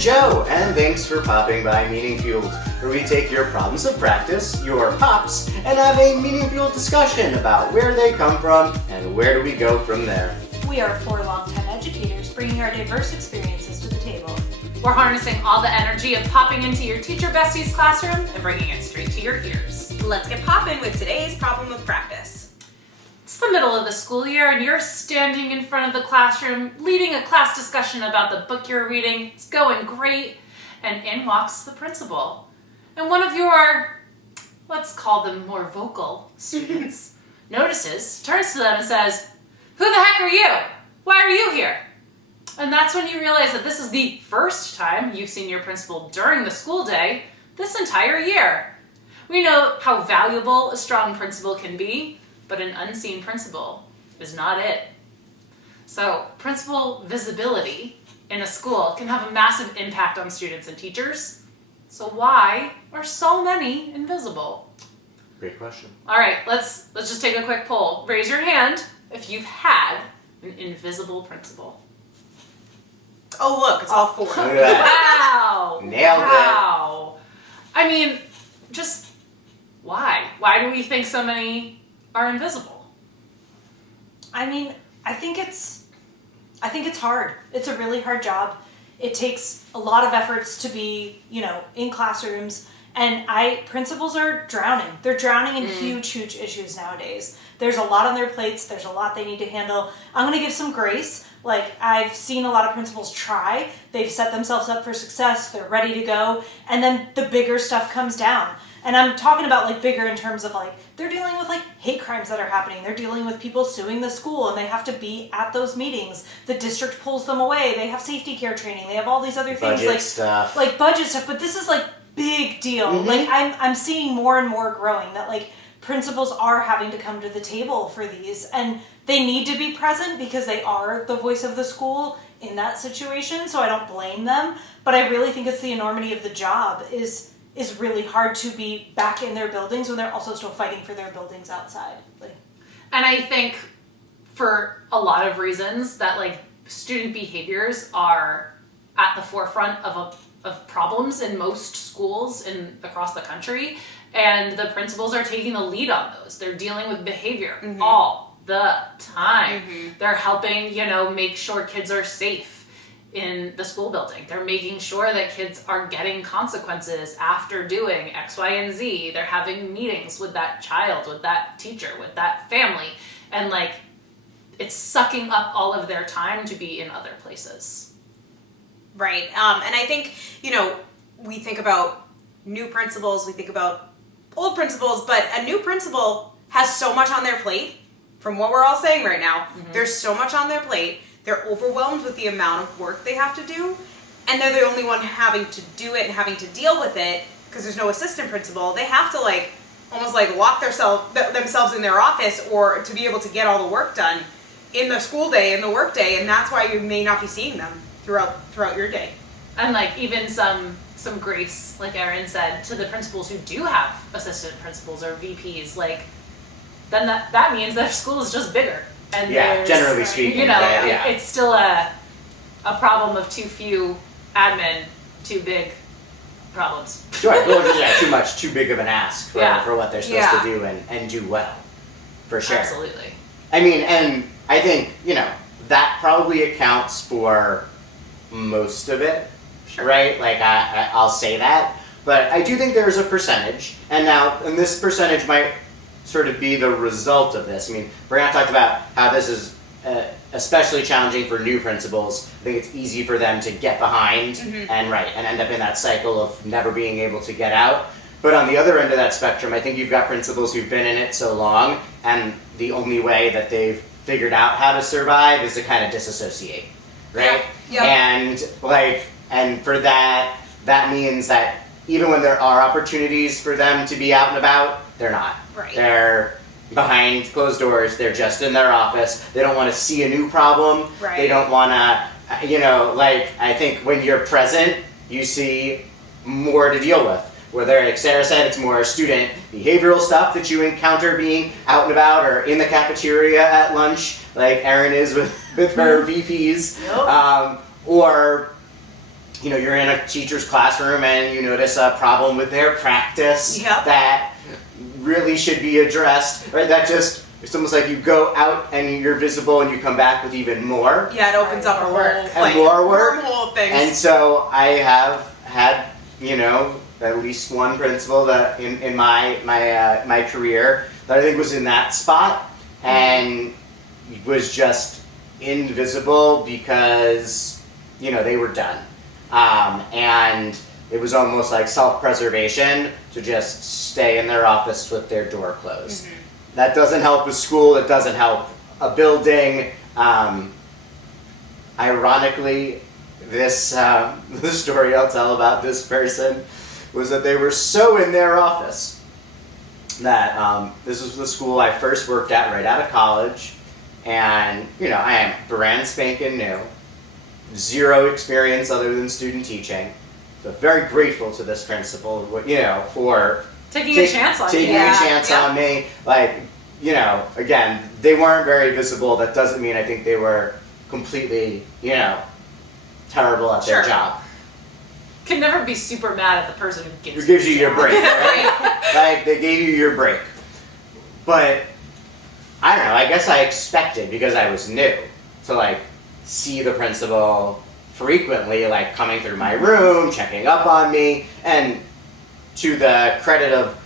Joe, and thanks for popping by Meaning Fueled, where we take your problems of practice, your pops, and have a meaning-fueled discussion about where they come from and where do we go from there. We are 4 longtime educators bringing our diverse experiences to the table. We're harnessing all the energy of popping into your teacher bestie's classroom and bringing it straight to your ears. Let's get poppin' with today's problem of practice. It's the middle of the school year and you're standing in front of the classroom leading a class discussion about the book you're reading. It's going great, and in walks the principal. And one of your, let's call them more vocal students, notices, turns to them and says, "Who the heck are you? Why are you here?" And that's when you realize that this is the first time you've seen your principal during the school day this entire year. We know how valuable a strong principal can be, but an unseen principal is not it. So principal visibility in a school can have a massive impact on students and teachers. So why are so many invisible? Great question. All right, let's just take a quick poll. Raise your hand if you've had an invisible principal. Oh look, it's all 4. Look at that. Wow. Nailed it. Wow. I mean, just why? Why do we think so many are invisible? I mean, I think it's hard. It's a really hard job. It takes a lot of efforts to be, in classrooms. And principals are drowning. They're drowning in huge issues nowadays. There's a lot on their plates. There's a lot they need to handle. I'm going to give some grace. Like, I've seen a lot of principals try. They've set themselves up for success. They're ready to go. And then the bigger stuff comes down. And I'm talking about bigger in terms of they're dealing with hate crimes that are happening. They're dealing with people suing the school and they have to be at those meetings. The district pulls them away. They have safety care training. They have all these other things Budget stuff. Budget stuff. But this is big deal. I'm seeing more and more growing that principals are having to come to the table for these, and they need to be present because they are the voice of the school in that situation. So I don't blame them, but I really think it's the enormity of the job is really hard to be back in their buildings when they're also still fighting for their buildings outside. And I think for a lot of reasons that student behaviors are at the forefront of problems in most schools across the country, and the principals are taking the lead on those. They're dealing with behavior all the time. They're helping, make sure kids are safe in the school building. They're making sure that kids are getting consequences after doing X, Y, and Z. They're having meetings with that child, with that teacher, with that family. And it's sucking up all of their time to be in other places. Right. And I think, we think about new principals, we think about old principals, but a new principal has so much on their plate. From what we're all saying right now, there's so much on their plate. They're overwhelmed with the amount of work they have to do, and they're the only one having to do it and having to deal with it because there's no assistant principal. They have to almost lock themselves in their office or to be able to get all the work done in the school day, in the work day, and that's why you may not be seeing them throughout your day. And even some grace, like Erin said, to the principals who do have assistant principals or VPs, then that means their school is just bigger. And generally speaking, it's still a problem of too few admin, too big problems. Sure, too big of an ask for what they're supposed to do and do well, for sure. Absolutely. I mean, and I think, that probably accounts for most of it, right? I'll say that, but I do think there's a percentage, and this percentage might sort of be the result of this. I mean, Brianna talked about how this is especially challenging for new principals. I think it's easy for them to get behind and end up in that cycle of never being able to get out. But on the other end of that spectrum, I think you've got principals who've been in it so long, and the only way that they've figured out how to survive is to kind of disassociate, right? Yeah. And for that means that even when there are opportunities for them to be out and about, they're not. Right. They're behind closed doors. They're just in their office. They don't want to see a new problem. Right. They don't want to, I think when you're present, you see more to deal with. Whether, like Sarah said, it's more student behavioral stuff that you encounter being out and about or in the cafeteria at lunch, like Erin is with her VPs, or you're in a teacher's classroom and you notice a problem with their practice Yep. that really should be addressed, right? It's almost like you go out and you're visible and you come back with even more. Yeah, it opens up a whole And more work. wormhole of things. And so I have had, at least one principal that in my career that I think was in that spot and was just invisible because, they were done. And it was almost like self-preservation to just stay in their office with their door closed. Mm-hmm. That doesn't help a school, it doesn't help a building. Ironically, this the story I'll tell about this person was that they were so in their office that this was the school I first worked at right out of college. And, I am brand spanking new, zero experience other than student teaching. So very grateful to this principal, for Taking a chance on taking you. a chance on me. Like, again, they weren't very visible. That doesn't mean I think they were completely, terrible at their Sure. job. Can never be super mad at the person who Who gives you your job. break, right? Like, they gave you your break. But, I don't know, I guess I expected, because I was new, to, see the principal frequently, coming through my room, checking up on me, and to the credit of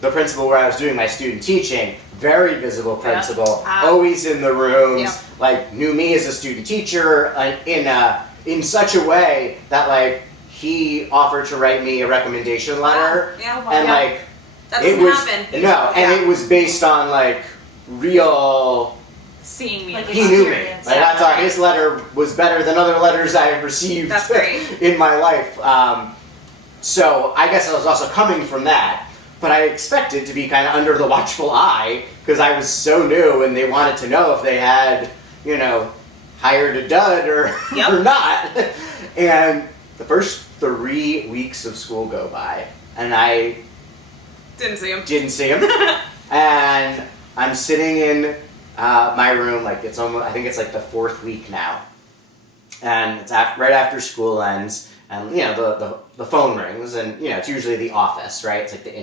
the principal where I was doing my student teaching, very visible principal, always in the rooms, knew me as a student teacher in such a way that he offered to write me a recommendation letter, and that it doesn't was happen. no, and it was based on real. Seeing me. He knew me. Experience. That's why his letter was better than other letters I have received That's great. in my life. So I guess I was also coming from that, but I expected to be kind of under the watchful eye because I was so new and they wanted to know if they had, hired a dud or, Yep. or not. And the first 3 weeks of school go by and I Didn't see him. didn't see him. And I'm sitting in my room, it's almost, I think it's the 4th week now. And it's right after school ends. And, the phone rings, and, it's usually the office, right? It's the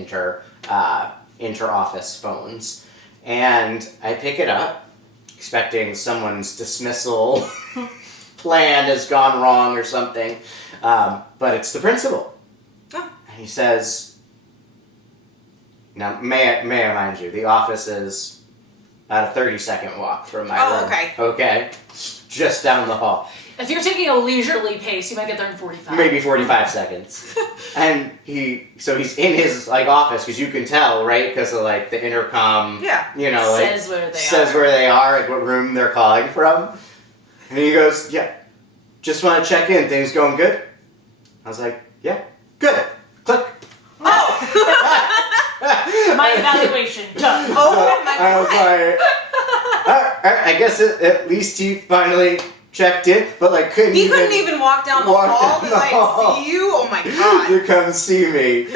inter-office phones. And I pick it up, expecting someone's dismissal plan has gone wrong or something. But it's the principal. Oh. And he says, now, may I remind you, the office is about a 30-second walk from my room. Okay. Okay? Just down the hall. If you're taking a leisurely pace, you might get there in 45. Maybe 45 seconds. And he's in his office because you can tell, right? Because of the intercom, Yeah. Says where they says are. where they are, what room they're calling from. And he goes, yeah, just want to check in. Things going good? I was like, yeah, good. Click. Oh! My evaluation done. Oh my I was god. all right, I guess at least he finally checked in, but couldn't He even couldn't even walk down the walk hall down to the hall. see you? Oh my god. to come see me.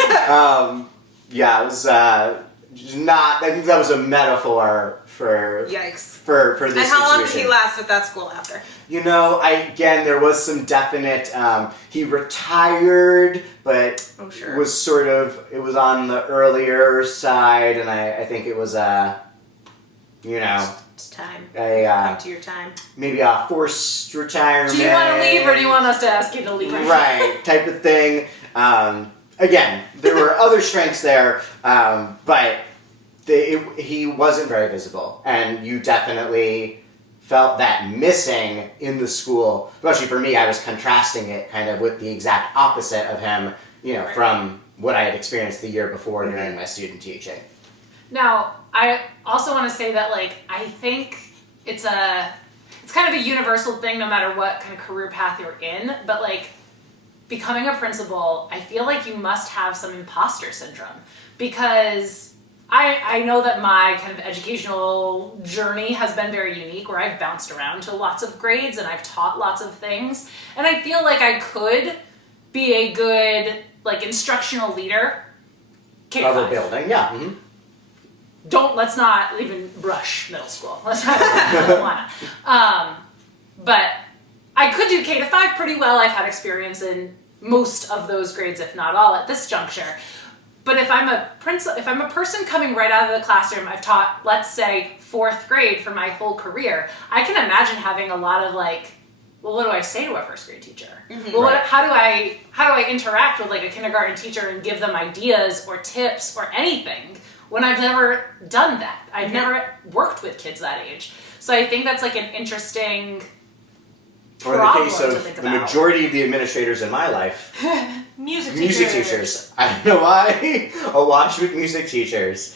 Yeah, it was not. I think that was a metaphor for Yikes. for this And how long did situation. he last at that school after? There was some definite. He retired, but Oh, sure. was sort of. It was on the earlier side, and I think it was It's time. a Come to your time. maybe a forced retirement. Do you want to leave or do you want us to ask you to leave? Right, type of thing. Again, there were other strengths there, but he wasn't very visible, and you definitely felt that missing in the school. Especially for me, I was contrasting it kind of with the exact opposite of him, Right. from what I had experienced the year before during my student teaching. Now, I also want to say that I think it's kind of a universal thing no matter what kind of career path you're in, but becoming a principal, I feel like you must have some imposter syndrome because I know that my kind of educational journey has been very unique where I've bounced around to lots of grades and I've taught lots of things, and I feel like I could be a good instructional leader. K-5. Of a building, yeah. Mm-hmm. Let's not even brush middle school. Let's not. I don't wanna. But I could do K-5 pretty well. I've had experience in most of those grades, if not all, at this juncture. But if I'm a person coming right out of the classroom, I've taught, let's say, 4th grade for my whole career, I can imagine having a lot of like, well, what do I say to a 1st grade teacher? Mm-hmm. Well, Right. how do I interact with like a kindergarten teacher and give them ideas or tips or anything when I've never done that? I've never worked with kids that age. So I think that's like an interesting Or in the problem case to of think the about. majority of the administrators in my life, Music music teachers. I don't know why. Awash with music teachers.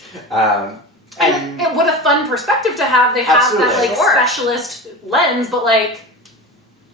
And what a fun perspective to have. They have Absolutely. that like Sure. specialist lens, but like,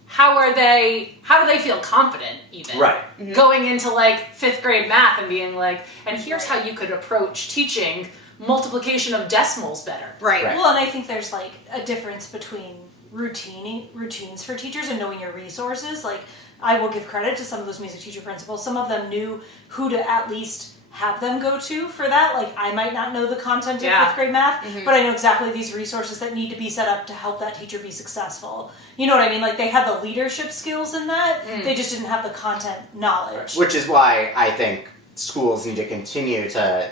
how do they feel confident even? Right. Going into like 5th grade math and being like, and here's how you could approach teaching multiplication of decimals better. Right. Right. Well, and I think there's like a difference between routines for teachers and knowing your resources. Like, I will give credit to some of those music teacher principals. Some of them knew who to at least have them go to for that. Like, I might not know the content of Yeah. 5th grade math, but I know exactly these resources that need to be set up to help that teacher be successful. You know what I mean? Like, they had the leadership skills in that. They just didn't have the content knowledge. Which is why I think schools need to continue to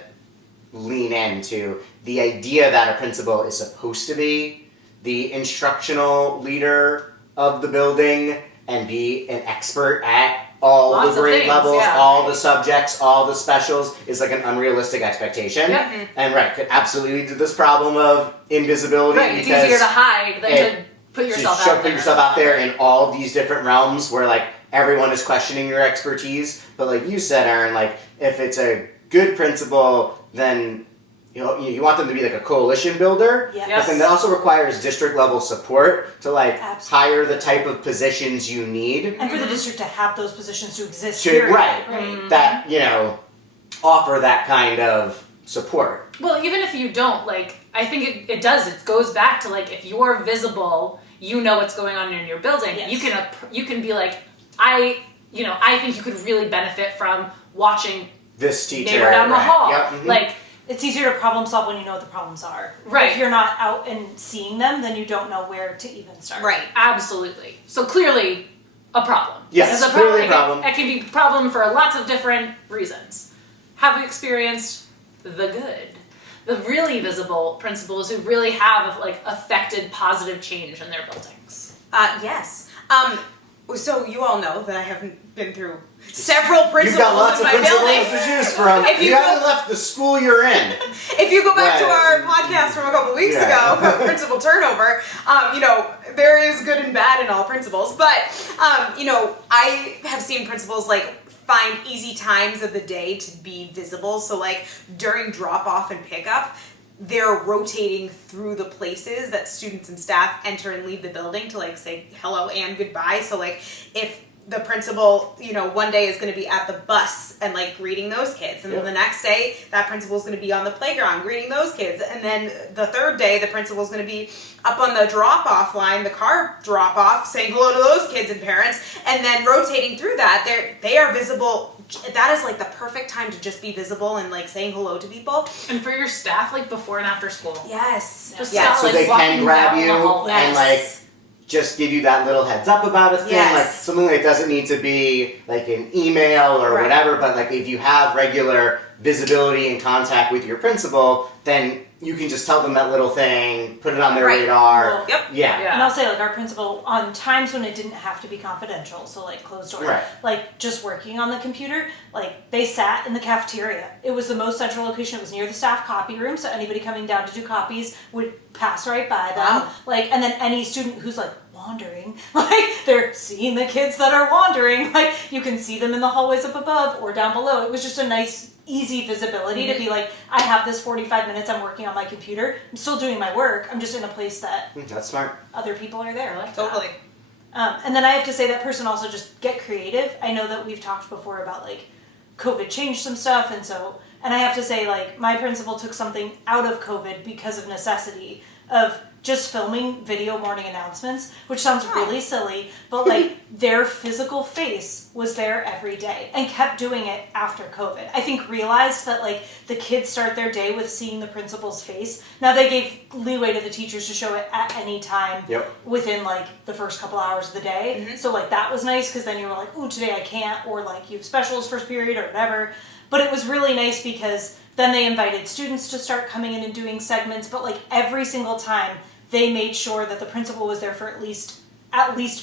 lean into the idea that a principal is supposed to be the instructional leader of the building and be an expert at all Lots the of grade things, levels, yeah. all the subjects, all the specials is like an unrealistic expectation. Yep. And right, could absolutely lead to this problem of invisibility Right, it's because easier to hide than to put yourself out there. put yourself out there in all these different realms where like everyone is questioning your expertise. But like you said, Aaron, like if it's a good principal, then you want them to be like a coalition builder. Yeah. Yes. But then that also requires district level support to like Absolutely. hire the type of positions you need And for the district to have those positions to exist. to period. right that offer that kind of support. Well, even if you don't, like, I think it does. It goes back to like, if you're visible, you know what's going on in your building. Yes. You can be like, I think you could really benefit from watching This teacher neighbor down the right. hall. Yep, mhm. Like, It's easier to problem solve when you know what the problems are. Right. If you're not out and seeing them, then you don't know where to even start. Right. absolutely. So clearly, a problem. Yes, It's a clearly a It problem. can be a problem for lots of different reasons. Have you experienced the good? The really visible principals who really have like affected positive change in their buildings. Yes. So you all know that I haven't been through several principals You've got lots in of my principals building. to choose from. If you You haven't go- left the school you're in. If you go back to Right. our podcast from a couple weeks Yeah. ago about principal turnover, there is good and bad in all principals. But, I have seen principals like find easy times of the day to be visible. So like during drop off and pickup, they're rotating through the places that students and staff enter and leave the building to like say hello and goodbye. So like if the principal, one day is going to be at the bus and like greeting those kids. And then the next day, that principal is going to be on the playground greeting those kids. And then the third day, the principal is going to be up on the drop-off line, the car drop-off, saying hello to those kids and parents. And then rotating through that, they are visible. That is like the perfect time to just be visible and like saying hello to people. And for your staff, like before and after school. Yes. Just Yes. stop, So like, they walking can grab down you the hall. and like just give you that little heads up about a thing, Yes. like something that doesn't need to be like an email or Right. whatever, but like if you have regular visibility and contact with your principal, then you can just tell them that little thing, put it on their Right. radar. Well, Yep. Yeah. Yeah. And I'll say, like, our principal, on times when it didn't have to be confidential, so like closed door, Right. like just working on the computer, like they sat in the cafeteria. It was the most central location. It was near the staff copy room, so anybody coming down to do copies would pass right by them. Wow. Like, and then any student who's like wandering, like they're seeing the kids that are wandering, like you can see them in the hallways up above or down below. It was just a nice, easy visibility to be like, I have this 45 minutes, I'm working on my computer, I'm still doing my work, I'm just in a place that That's smart. other people are there. Like Totally. and then I have to say that person also just get creative. I know that we've talked before about like COVID changed some stuff, and I have to say like my principal took something out of COVID because of necessity of just filming video morning announcements, which sounds really silly, but like their physical face was there every day and kept doing it after COVID. I think realized that like the kids start their day with seeing the principal's face. Now they gave leeway to the teachers to show it at any time within like the first couple hours of the day. So like that was nice because then you were like, ooh, today I can't, or like you have specials first period or whatever. But it was really nice because then they invited students to start coming in and doing segments, but like every single time they made sure that the principal was there for at least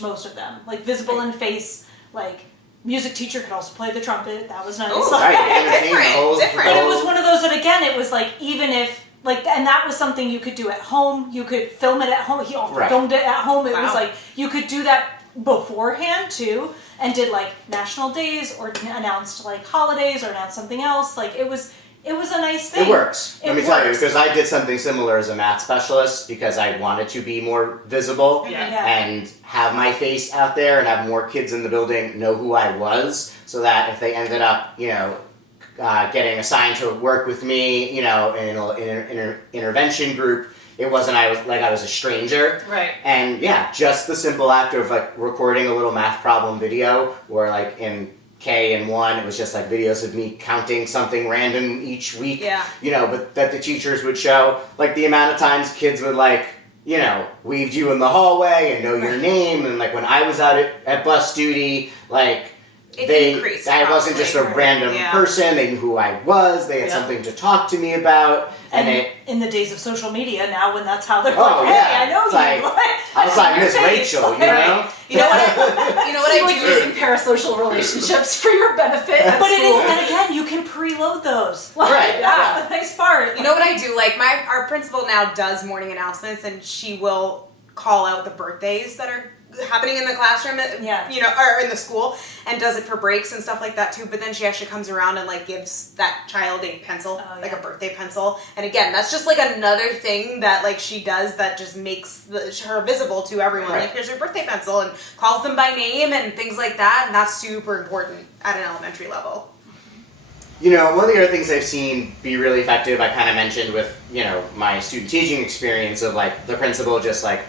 most of them. Like visible in face, like music teacher could also play the trumpet. That was nice. Ooh, different. But it was one of those that again, it was like even if like, and that was something you could do at home. You could film it at home. He often filmed it at home. It was like you could do that beforehand too, and did like national days or announced like holidays or announced something else. Like it was a nice thing. It works. Let me tell you, because I did something similar as a math specialist because I wanted to be more visible and have my face out there and have more kids in the building know who I was, so that if they ended up, getting assigned to work with me, in an intervention group, it wasn't I was a stranger. Right. And just the simple act of like recording a little math problem video, or like in K and 1, it was just like videos of me counting something random each week, but that the teachers would show, like the amount of times kids would like, weaved you in the hallway and know your name, and like when I was out at bus duty, like I wasn't just a random person, they knew who I was, they had something to talk to me about, and in the days of social media now, when that's how they're I know it's you. I was like Miss Rachel, You know what I do using parasocial relationships for your benefit. But it is, and again, you can preload those. That's the nice part. You know what I do? Like our principal now does morning announcements, and she will call out the birthdays that are happening in the classroom, or in the school, and does it for breaks and stuff like that too. But then she actually comes around and like gives that child a pencil, like a birthday pencil. And again, that's just like another thing that like she does that just makes her visible to everyone. Like, here's your birthday pencil, and calls them by name and things like that. And that's super important at an elementary level. One of the other things I've seen be really effective, I kind of mentioned with, my student teaching experience of like the principal just like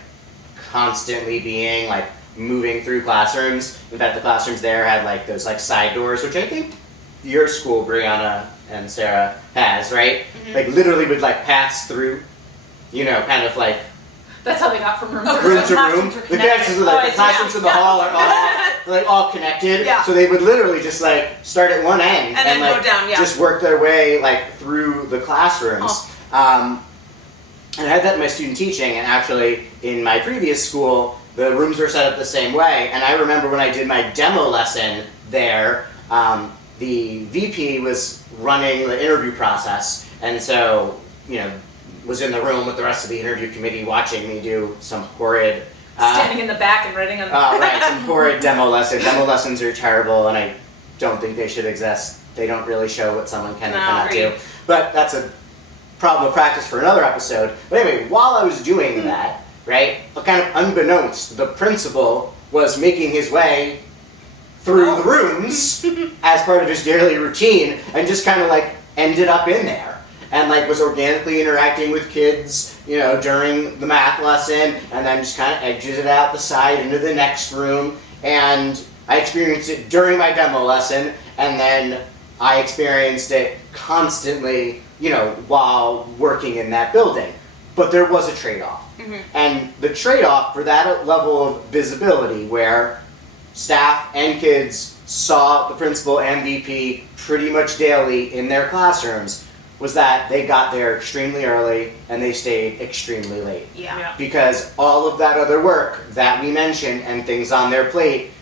constantly being like moving through classrooms. In fact, the classrooms there had like those like side doors, which I think your school, Brianna and Sarah, has, right? Like literally would like pass through, kind of like. That's how they got from room to room. The classrooms in the hall are all connected. Yeah. So they would literally just like start at one end and then like go down. Yeah. Just work their way like through the classrooms. And I had that in my student teaching, and actually in my previous school, the rooms were set up the same way. And I remember when I did my demo lesson there, the VP was running the interview process, and so, was in the room with the rest of the interview committee watching me do some horrid... standing in the back and writing on the... some horrid demo lesson. Demo lessons are terrible, and I don't think they should exist. They don't really show what someone can and cannot do. But that's a problem of practice for another episode. But anyway, while I was doing that, right, kind of unbeknownst, the principal was making his way through the rooms as part of his daily routine, and just kind of like ended up in there, and like was organically interacting with kids, during the math lesson, and then just kind of exited out the side into the next room. And I experienced it during my demo lesson, and then I experienced it constantly, while working in that building. But there was a trade-off. And the trade-off for that level of visibility, where staff and kids saw the principal and VP pretty much daily in their classrooms, was that they got there extremely early and they stayed extremely late. Yeah. Because all of that other work that we mentioned and things on their plate,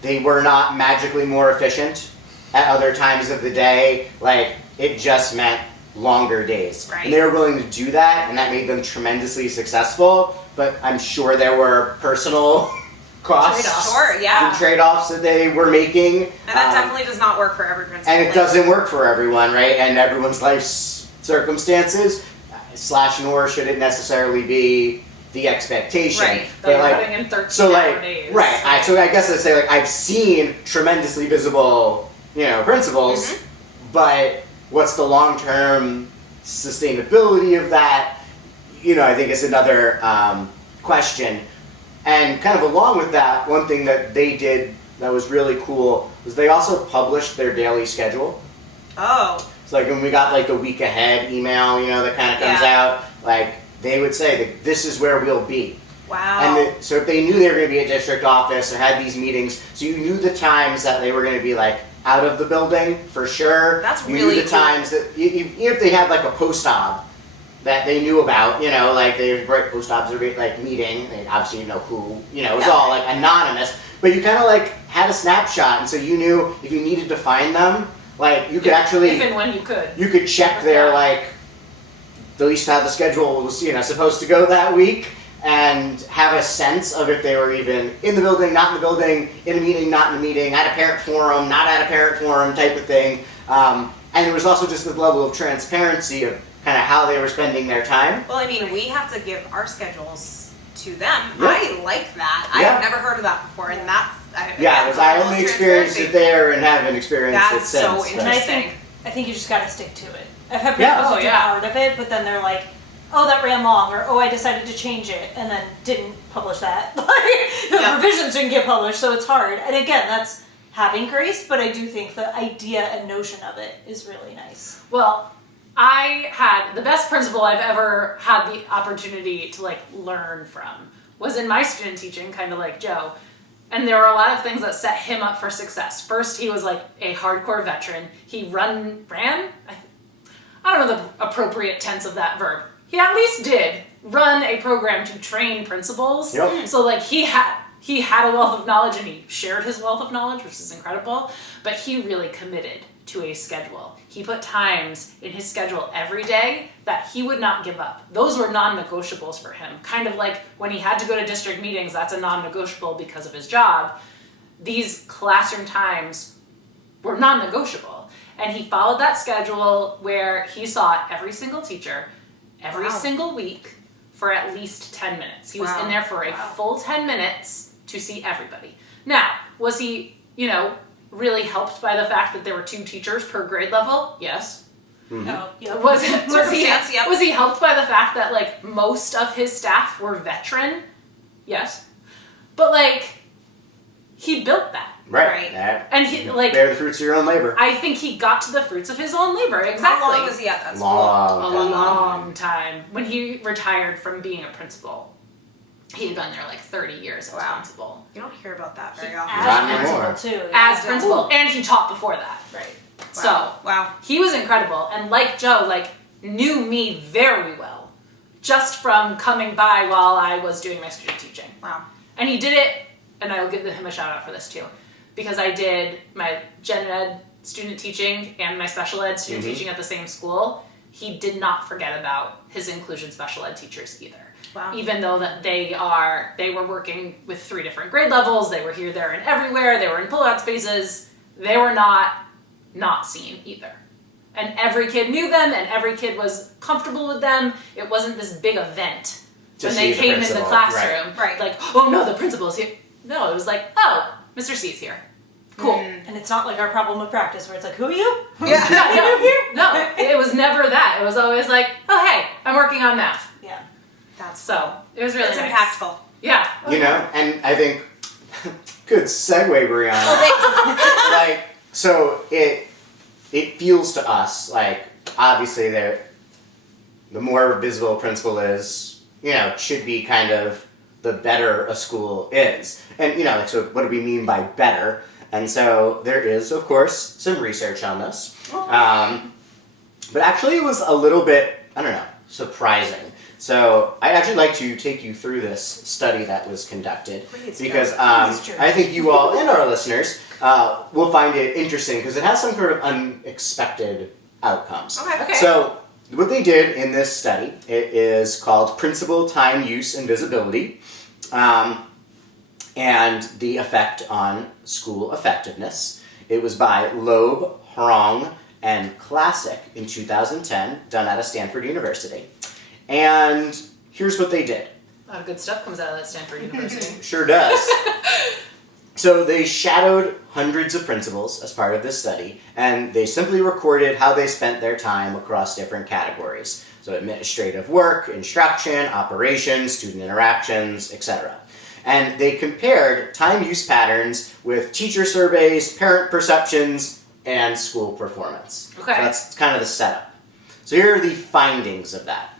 they were not magically more efficient at other times of the day. Like, it just meant longer days. Right. And they were willing to do that, and that made them tremendously successful. But I'm sure there were personal costs and trade-offs that they were making. And that definitely does not work for every principal. And it doesn't work for everyone, right? And everyone's life circumstances, nor should it necessarily be the expectation. Right. But like, putting in 13 hour days. Right. So I guess I'd say, like, I've seen tremendously visible, principals, but what's the long-term sustainability of that? I think is another question. And kind of along with that, one thing that they did that was really cool was they also published their daily schedule. Oh. So like when we got like the week ahead email, that kind of comes out, like they would say that this is where we'll be. Wow. And so if they knew they were going to be at district office or had these meetings, so you knew the times that they were going to be like out of the building for sure. That's you really knew the times that even if they had like a post-ob that they knew about, like they would post observation like meeting. They obviously didn't know who, it was all like anonymous. But you kind of like had a snapshot, and so you knew if you needed to find them, like you could actually, if and when you could, check their like at least how the schedule was, supposed to go that week, and have a sense of if they were even in the building, not in the building, in a meeting, not in a meeting, at a parent forum, not at a parent forum type of thing. And there was also just the level of transparency of kind of how they were spending their time. Well, I mean, we have to give our schedules to them. Yeah. I like that. I Yeah. have never heard of that before, and that's I only experienced it there and haven't experienced it That's since. so but- interesting. And I think you just gotta stick to it. I've had Yeah. principals Oh, who do yeah. part of it, but then they're like, oh, that ran long, or oh, I decided to change it, and then didn't publish that. The Yeah. revisions didn't get published, so it's hard. And again, that's having grace, but I do think the idea and notion of it is really nice. Well, I had the best principal I've ever had the opportunity to like learn from was in my student teaching, kind of like Joe. And there were a lot of things that set him up for success. First, he was like a hardcore veteran. He ran, I don't know the appropriate tense of that verb. He at least did run a program to train principals. Yep. So like he had a wealth of knowledge, and he shared his wealth of knowledge, which is incredible. But he really committed to a schedule. He put times in his schedule every day that he would not give up. Those were non-negotiables for him. Kind of like when he had to go to district meetings, that's a non-negotiable because of his job. These classroom times were non-negotiable. And he followed that schedule where he saw every single teacher every single week for at least 10 minutes. He was in there for a full 10 minutes to see everybody. Now, was he, really helped by the fact that there were 2 teachers per grade level? Yes. Mm-hmm. Oh, yeah. Was he helped by the fact that like most of his staff were veteran? Yes. But like he built that. Right. And he like bear the fruits of your own labor. I think he got to the fruits of his own labor. Exactly. How long was he at that school? Long. A long time. When he retired from being a principal, he had been there like 30 years as principal. You don't hear about that very often. Not As anymore. principal too. As principal, and he taught before that. Right. So Wow. he was incredible, and like Joe, like knew me very well, just from coming by while I was doing my student teaching. Wow. And he did it, and I will give him a shout out for this too, because I did my gen ed student teaching and my special ed student teaching at the same school. He did not forget about his inclusion special ed teachers either. Wow. Even though that they were working with 3 different grade levels, they were here, there, and everywhere, they were in pull-out spaces, they were not seen either. And every kid knew them, and every kid was comfortable with them. It wasn't this big event Just when they see the came in the principal, classroom. right. Like, oh no, the principal's here. No, it was like, oh, Mr. C's here. Cool. And it's not like our problem with practice where it's like, who are you? Yeah. No, it was never that. It was always like, oh hey, I'm working on math. Yeah. So it was really It's nice. impactful. Yeah. And I think good segue, Brianna. Like, so it feels to us like obviously the more visible a principal is, should be kind of the better a school is. And like, so what do we mean by better? And so there is, of course, some research on this. But actually it was a little bit, I don't know, surprising. So I'd actually like to take you through this study that was conducted. Please, because Please, Drew. I think you all and our listeners will find it interesting because it has some sort of unexpected outcomes. Okay. So what they did in this study, it is called Principal Time Use and Visibility, and the effect on school effectiveness. It was by Loeb, Hrong, and Classic in 2010, done out of Stanford University. And here's what they did. A lot of good stuff comes out of that Stanford University. Sure does. So they shadowed hundreds of principals as part of this study, and they simply recorded how they spent their time across different categories. So administrative work, instruction, operations, student interactions, etc. And they compared time use patterns with teacher surveys, parent perceptions, and school performance. Okay. So that's kind of the setup. So here are the findings of that.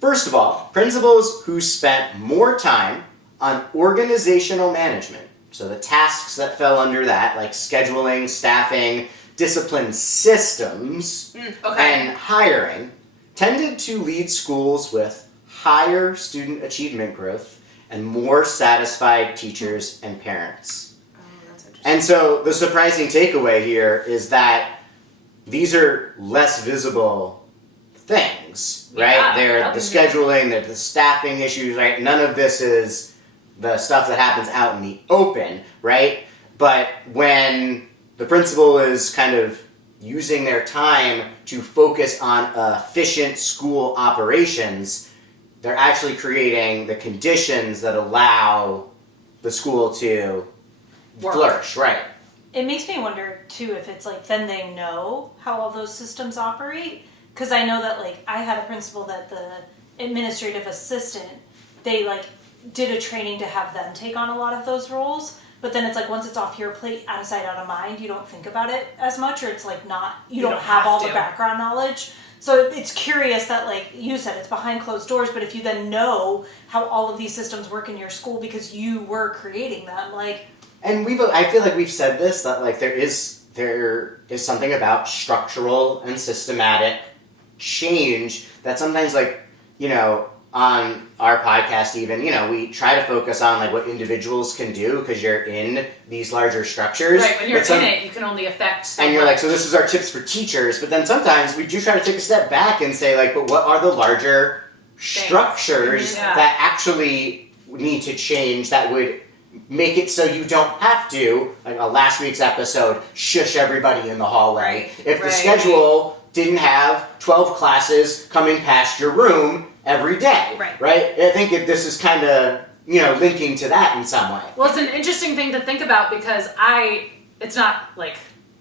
First of all, principals who spent more time on organizational management, so the tasks that fell under that, like scheduling, staffing, discipline systems, and hiring, tended to lead schools with higher student achievement growth and more satisfied teachers and parents. Oh, that's interesting. And so the surprising takeaway here is that these are less visible things, right? Yeah, They're the scheduling, they're the staffing issues, right? None of this is the stuff that happens out in the open, right? But when the principal is kind of using their time to focus on efficient school operations, they're actually creating the conditions that allow the school to flourish, right? It makes me wonder too if it's like then they know how all those systems operate, because I know that like I had a principal that the administrative assistant, they like did a training to have them take on a lot of those roles, but then it's like once it's off your plate, out of sight, out of mind, you don't think about it as much, or it's like not, you don't have all the background knowledge. So it's curious that, like you said, it's behind closed doors, but if you then know how all of these systems work in your school because you were creating them, like... And I feel like we've said this, that like there is something about structural and systematic change that sometimes, like, you know, on our podcast even, you know, we try to focus on like what individuals can do because you're in these larger structures. Right, when you're in it, you can only affect so and you're much. like, so this is our tips for teachers, but then sometimes we do try to take a step back and say like, but what are the larger structures that actually need to change that would make it so you don't have to, like last week's episode, shush everybody in the hallway. If the schedule didn't have 12 classes coming past your room every day, right? I think this is kind of, you know, linking to that in some way. Well, it's an interesting thing to think about because it's not like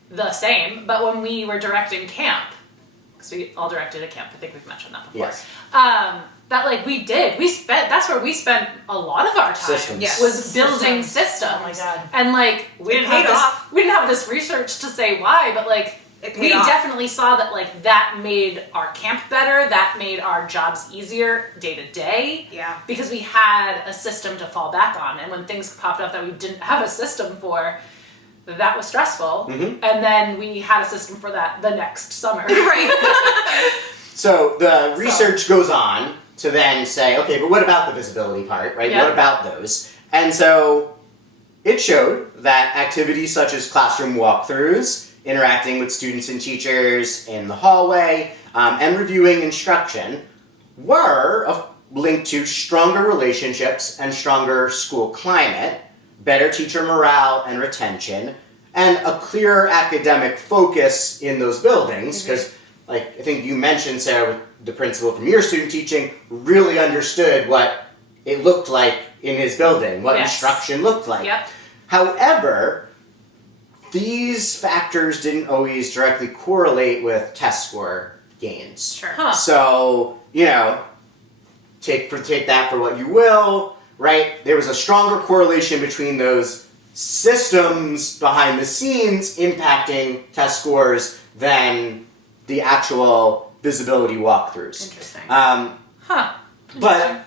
the same, but when we were directing camp, because we all directed a camp, I think we've mentioned that before. Yes. That like that's where we spent a lot of our time. Systems. Was building systems. Oh my God. And like we didn't have this research to say why, but like we definitely saw that like that made our camp better, that made our jobs easier day to day. Yeah. Because we had a system to fall back on, and when things popped up that we didn't have a system for, that was stressful. Mm-hmm. And then we had a system for that the next summer. Right. So the research goes on to then say, okay, but what about the visibility part, right? Yeah. What about those? And so it showed that activities such as classroom walkthroughs, interacting with students and teachers in the hallway, and reviewing instruction were linked to stronger relationships and stronger school climate, better teacher morale and retention, and a clearer academic focus in those buildings, because like I think you mentioned, Sarah, with the principal from your student teaching, really understood what it looked like in his building, what instruction looked like. Yep. However, these factors didn't always directly correlate with test score gains. Sure. Huh. So, you know, take that for what you will, right? There was a stronger correlation between those systems behind the scenes impacting test scores than the actual visibility walkthroughs. Interesting. But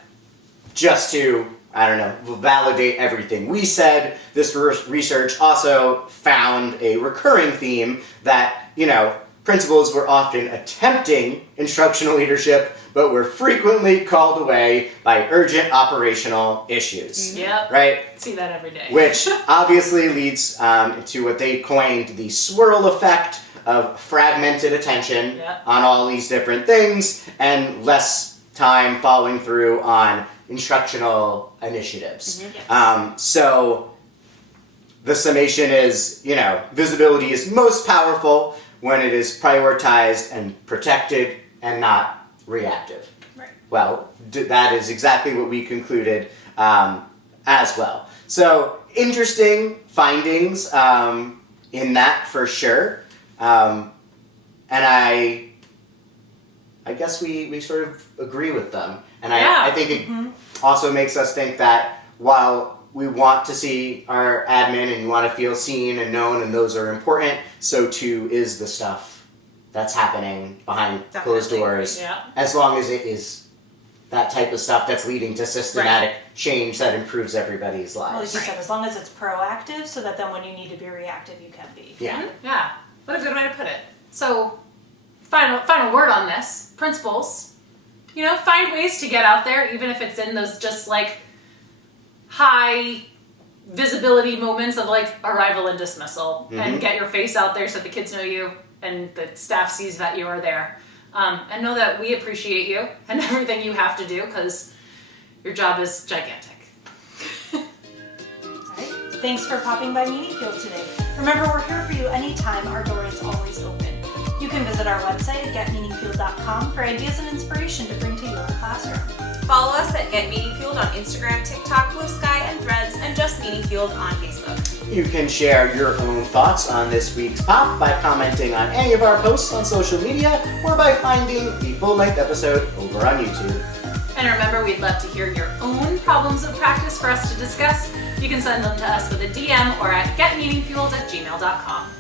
just to, I don't know, validate everything we said, this research also found a recurring theme that, you know, principals were often attempting instructional leadership, but were frequently called away by urgent operational issues. Yep. Right? See that every day. Which obviously leads to what they coined the swirl effect of fragmented attention on all these different things and less time following through on instructional initiatives. So the summation is, you know, visibility is most powerful when it is prioritized and protected and not reactive. Right. Well, that is exactly what we concluded as well. So interesting findings in that for sure. And I guess we sort of agree with them. And I think it also makes us think that while we want to see our admin and you want to feel seen and known and those are important, so too is the stuff that's happening behind closed doors. Yeah. As long as it is that type of stuff that's leading to systematic change that improves everybody's Well, like lives. you said, as long as it's proactive, so that then when you need to be reactive, you can be. Yeah. Yeah. What a good way to put it. So, final word on this. Principals, find ways to get out there, even if it's in those just like high visibility moments of like arrival and dismissal, and get your face out there so the kids know you and the staff sees that you are there. And know that we appreciate you and everything you have to do because your job is gigantic. Alright, thanks for popping by Meaningfield today. Remember, we're here for you anytime. Our door is always open. You can visit our website at getmeaningfield.com for ideas and inspiration to bring to your classroom. Follow us at Get Meaningfield on Instagram, TikTok, Blue Sky, and Threads, and Just Meaningfield on Facebook. You can share your own thoughts on this week's pop by commenting on any of our posts on social media or by finding the full-length episode over on YouTube. And remember, we'd love to hear your own problems of practice for us to discuss. You can send them to us with a DM or at getmeaningfueled@gmail.com.